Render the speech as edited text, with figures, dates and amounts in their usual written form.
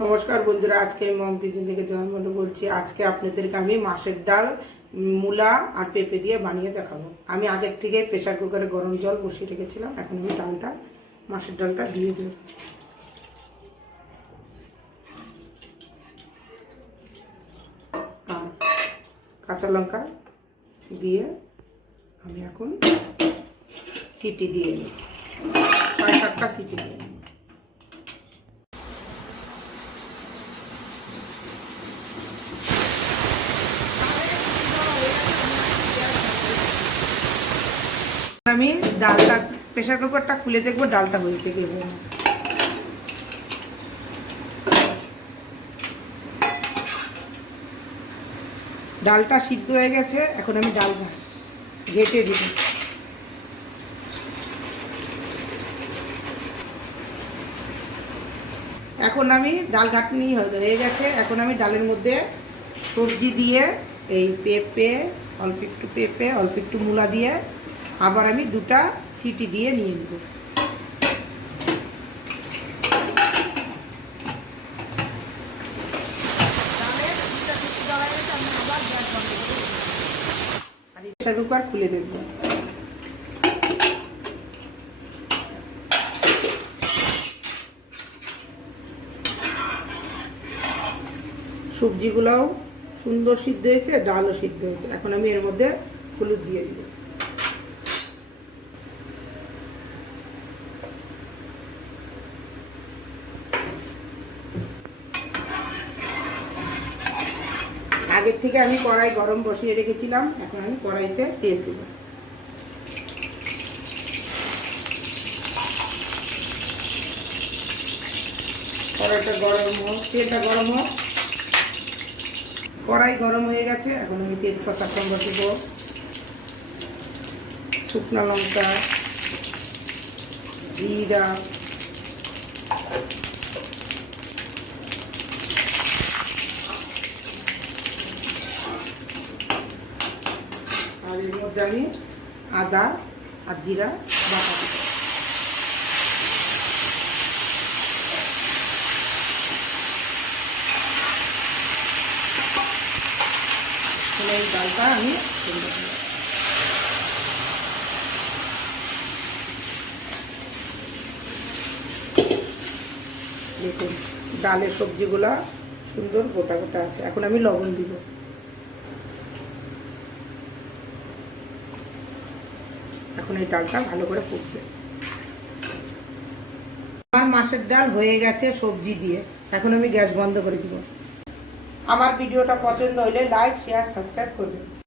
নমস্কার বন্ধুরা, আজকে মম কিচেন থেকে জয়মল বলছি। আজকে আপনাদেরকে আমি মাছের ডাল, মূলা আর পেঁপে দিয়ে বানিয়ে দেখাবো। আমি আগের থেকে প্রেসার কুকারে গরম জল বসিয়ে রেখেছিলাম। এখন আমি মাছের ডালটা দিয়ে দেব। আর কাঁচা লঙ্কা দিয়ে আমি এখন সিটি দিয়ে নিই, 6-7টা সিটি দিয়ে নিই। আমি ডালটা প্রেসার কুকারটা খুলে দেখবো ডালটা হয়েছে কি। ডালটা সিদ্ধ হয়ে গেছে। এখন আমি ডাল ঘেটে দিব। এখন আমি ডাল ঘাটনি হয়ে গেছে। এখন আমি ডালের মধ্যে সবজি দিয়ে এই অল্প একটু পেঁপে অল্প একটু মূলা দিয়ে আবার আমি 2টা সিটি দিয়ে নিয়ে নেব। প্রেসার কুকার খুলে দেব। সবজিগুলোও সুন্দর সিদ্ধ হয়েছে, ডালও সিদ্ধ হয়েছে। এখন আমি এর মধ্যে হলুদ দিয়ে দিব। আগের থেকে আমি কড়াই গরম বসিয়ে রেখেছিলাম। এখন আমি কড়াইতে তেল দেব। কড়াইটা গরম হোক, তেলটা গরম হোক। কড়াই গরম হয়ে গেছে। এখন আমি তেজপাতা সঙ্গে দেব, শুকনো লঙ্কা, জিরা, আর এর মধ্যে আমি আদা আর জিরা বাটা দেব। এই ডালটা আমি দেখুন, ডালের সবজিগুলা সুন্দর গোটা গোটা আছে। এখন আমি লবণ দিব। এখন এই ডালটা ভালো করে ফুটবে। আমার মাছের ডাল হয়ে গেছে সবজি দিয়ে। এখন আমি গ্যাস বন্ধ করে দিব। আমার ভিডিওটা পছন্দ হলে লাইক, শেয়ার, সাবস্ক্রাইব করবেন।